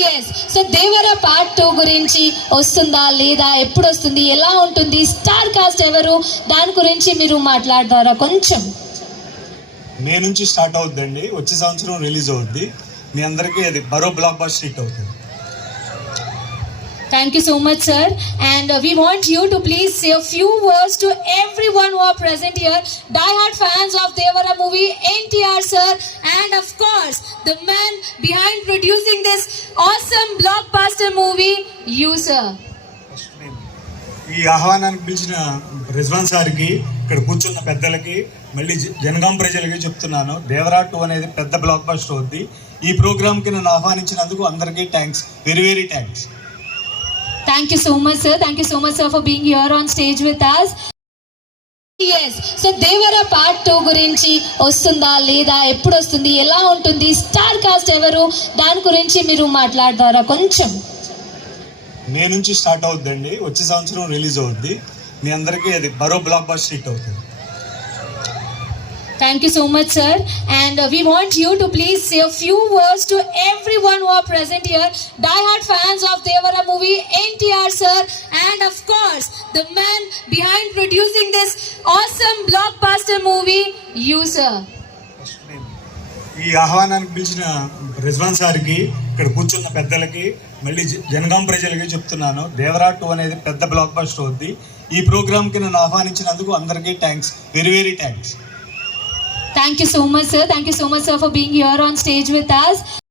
yes so దేవర part 2 గురించి వస్తుందా లేదా ఎప్పుడు వస్తుంది ఎలా ఉంటుంది స్టార్ కాస్ట్ ఎవరు దాని గురించి మీరు మాట్లాడతారా కొంచెం మే నుంచి స్టార్ట్ అవుద్దండి వచ్చే సంవత్సరం రిలీజ్ అవుద్ది మీ అందరికీ అది బరో బ్లాక్ బస్టర్ హిట్ అవుతుంది Thank you so much, sir. And we want you to please say a few words to everyone who are present here. Die-hard fans of Devara movie, NTR, sir. And of course, the man behind producing this awesome blockbuster movie, you, sir. ఈ ఆహ్వానానికి పిలిచిన రిజ్వాన్ సార్కి ఇక్కడ కూర్చున్న పెద్దలకి మళ్ళీ జనగాం ప్రజలకి చెప్తున్నాను దేవరా 2 అనేది పెద్ద బ్లాక్ బస్టర్ అవుద్ది ఈ ప్రోగ్రామ్కి నన్ను ఆహ్వానించినందుకు అందరికీ thanks very very thanks Thank you so much, sir. Thank you so much, sir, for being here on stage with us. Yes so Devara part 2 గురించి వస్తుందా లేదా ఎప్పుడు వస్తుంది ఎలా ఉంటుంది స్టార్ కాస్ట్ ఎవరు దాని గురించి మీరు మాట్లాడతారా కొంచెం మే నుంచి స్టార్ట్ అవుద్దండి వచ్చే సంవత్సరం రిలీజ్ అవుద్ది మీ అందరికీ అది బరో బ్లాక్ బస్టర్ హిట్ అవుతుంది Thank you so much, sir. And we want you to please say a few words to everyone who are present here. Die-hard fans of Devara movie, NTR, sir. And of course, the man behind producing this awesome blockbuster movie, you, sir. ఈ ఆహ్వానానికి పిలిచిన రిజ్వాన్ సార్కి ఇక్కడ కూర్చున్న పెద్దలకి మళ్ళీ జనగాం ప్రజలకి చెప్తున్నాను దేవరా 2 అనేది పెద్ద బ్లాక్ బస్టర్ అవుద్ది ఈ ప్రోగ్రామ్కి నన్ను ఆహ్వానించినందుకు అందరికీ thanks very very thanks Thank you so much, sir. Thank you so much, sir, for being here on stage with us.